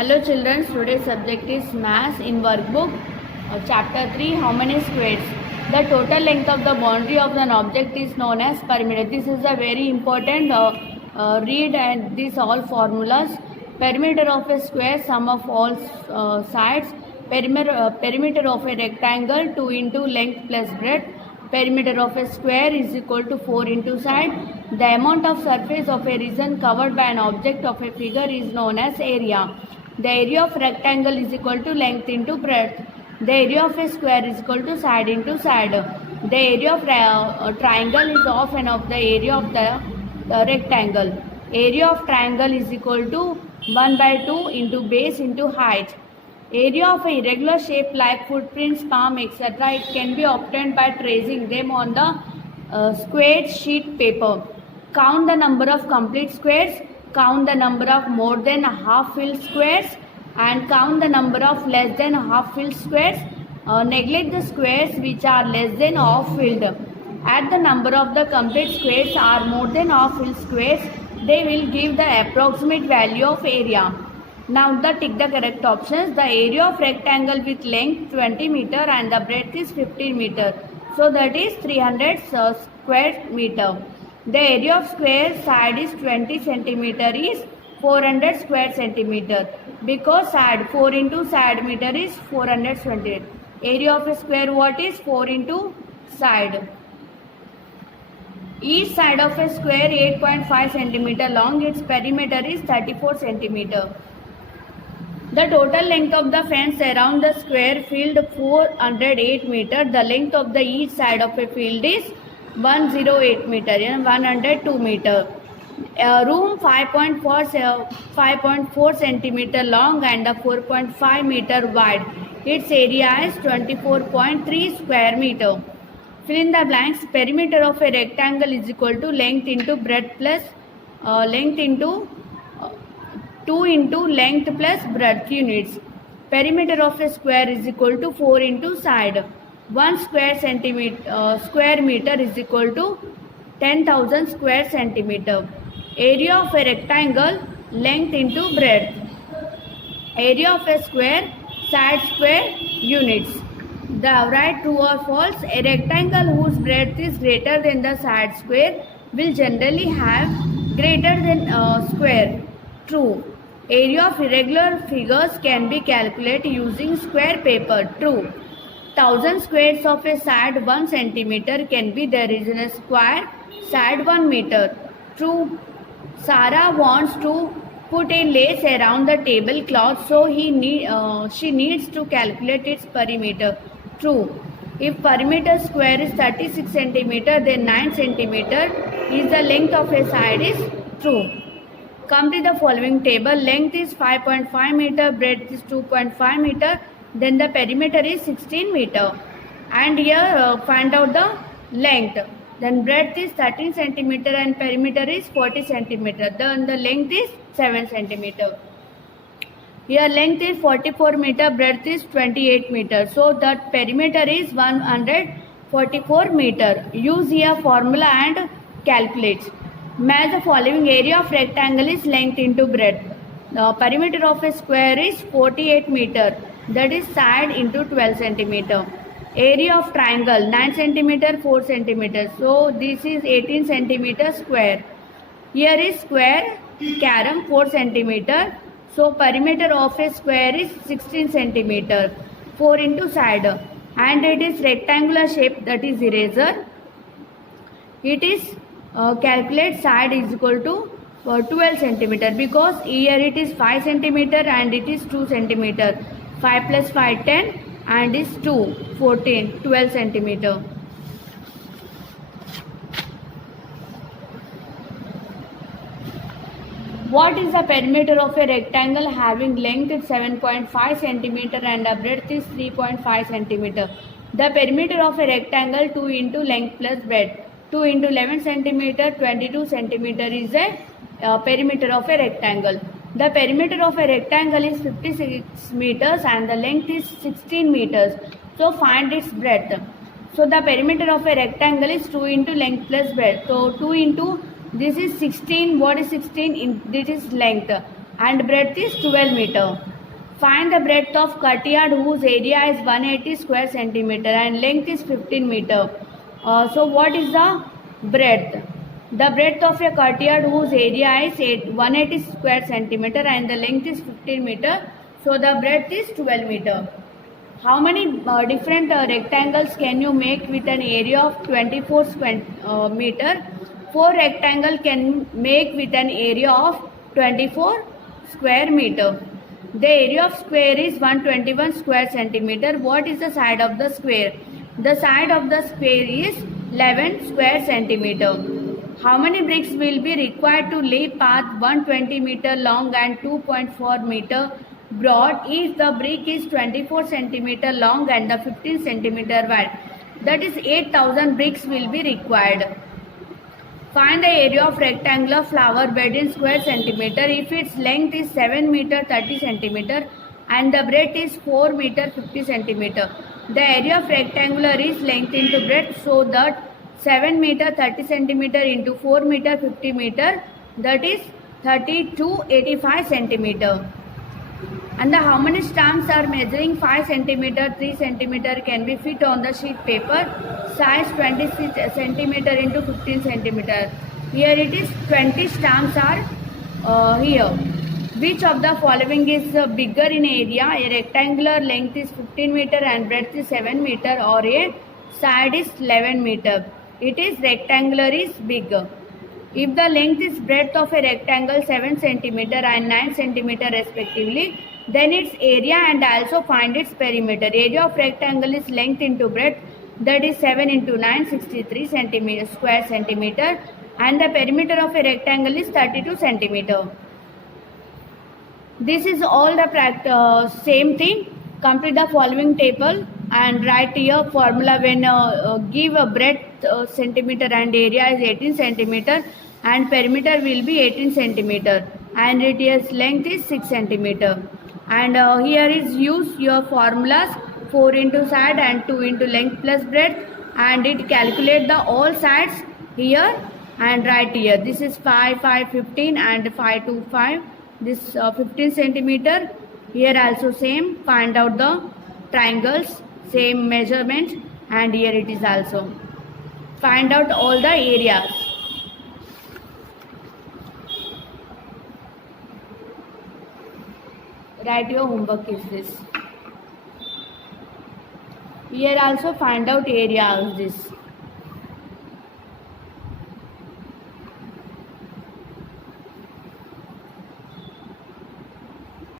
Hello children, today's subject is Maths in workbook chapter 3, how many squares. The total length of the boundary of an object is known as perimeter. This is a very important read and these all formulas. Perimeter of a square, sum of all sides. Perimeter of a rectangle, 2 into length plus breadth. Perimeter of a square is equal to 4 into side. The amount of surface of a region covered by an object of a figure is known as area. The area of rectangle is equal to length into breadth. The area of a square is equal to side into side. The area of triangle is often of the area of the rectangle. Area of triangle is equal to 1 by 2 into base into height. Area of a irregular shape like footprints, palm, etc. It can be obtained by tracing them on the squared sheet paper. Count the number of complete squares. Count the number of more than half filled squares and count the number of less than half filled squares. Neglect the squares which are less than half filled. Add the number of the complete squares are more than half filled squares. They will give the approximate value of area. Now tick the correct options. The area of rectangle with length 20 meter and the breadth is 15 meter. So that is 300 square meter. The area of square side is 20 centimeter is 400 square centimeter because side 4 into side meter is 420. Area of a square what is 4 into side. Each side of a square 8.5 centimeter long. Its perimeter is 34 centimeter. The total length of the fence around the square field 408 meter. The length of the each side of a field is 108 meter and 102 meter. Room 5.4 centimeter long and 4.5 meter wide. Its area is 24.3 square meter. Fill in the blanks. Perimeter of a rectangle is equal to length into breadth plus length into 2 into length plus breadth units. Perimeter of a square is equal to 4 into side. 1 square meter is equal to 10,000 square centimeter. Area of a rectangle length into breadth. Area of a square side square units. Write true or false. A rectangle whose breadth is greater than the side square will generally have greater than square. True. Area of irregular figures can be calculated using square paper. True. 1000 squares of a side 1 centimeter can be there is in a square side 1 meter. True. Sarah wants to put a lace around the tablecloth, so she needs to calculate its perimeter. True. If perimeter square is 36 centimeter, then 9 centimeter is the length of a side is true. Complete the following table. Length is 5.5 meter, breadth is 2.5 meter, then the perimeter is 16 meter. And here find out the length. Then breadth is 13 centimeter and perimeter is 40 centimeter. Then the length is 7 centimeter. Here length is 44 meter, breadth is 28 meter. So that perimeter is 144 meter. Use here formula and calculate. Match the following. Area of rectangle is length into breadth. The perimeter of a square is 48 meter. That is side into 12 centimeter. Area of triangle 9 centimeter 4 centimeter. So this is 18 centimeter square. Here is square carom 4 centimeter. So perimeter of a square is 16 centimeter. 4 into side. And it is rectangular shape, that is eraser. It is calculate side is equal to 12 centimeter because here it is 5 centimeter and it is 2 centimeter. 5 plus 5 10 and is 2 14 12 centimeter. What is the perimeter of a rectangle having length is 7.5 centimeter and the breadth is 3.5 centimeter? The perimeter of a rectangle 2 into length plus breadth. 2 into 11 centimeter 22 centimeter is a perimeter of a rectangle. The perimeter of a rectangle is 56 meters and the length is 16 meters. So find its breadth. So the perimeter of a rectangle is 2 into length plus breadth. So 2 into this is 16. What is 16? This is length and breadth is 12 meter. Find the breadth of courtyard whose area is 180 square centimeter and length is 15 meter. So what is the breadth? The breadth of a courtyard whose area is 180 square centimeter and the length is 15 meter. So the breadth is 12 meter. How many different rectangles can you make with an area of 24 square meter? 4 rectangle can make with an area of 24 square meter. The area of square is 121 square centimeter. What is the side of the square? The side of the square is 11 square centimeter. How many bricks will be required to lay path 120 meter long and 2.4 meter broad if the brick is 24 centimeter long and the 15 centimeter wide? That is 8,000 bricks will be required. Find the area of rectangular flower bed in square centimeter if its length is 7 meter 30 centimeter and the breadth is 4 meter 50 centimeter. The area of rectangular is length into breadth, so that 7 meter 30 centimeter into 4 meter 50 meter, that is 3285 centimeter. And how many stamps are measuring 5 centimeter 3 centimeter can be fit on the sheet paper, size 26 centimeter into 15 centimeter. Here it is 20 stamps are here. Which of the following is bigger in area? A rectangular length is 15 meter and breadth is 7 meter, or a side is 11 meter. It is rectangular is bigger. If the length is breadth of a rectangle 7 centimeter and 9 centimeter respectively, then its area and also find its perimeter. Area of rectangle is length into breadth, that is 7 into 9, 63 centimeter square centimeter, and the perimeter of a rectangle is 32 centimeter. This is all the same thing. Complete the following table and write here formula when give a breadth centimeter and area is 18 centimeter and perimeter will be 18 centimeter and its length is 6 centimeter. And here is use your formulas 4 into side and 2 into length plus breadth, and it calculate the all sides here and write here. This is 5, 5, 15 and 5 to 5. This 15 centimeter. Here also same. Find out the triangles, same measurement, and here it is also. Find out all the areas. Write your homework is this. Here also find out area of this.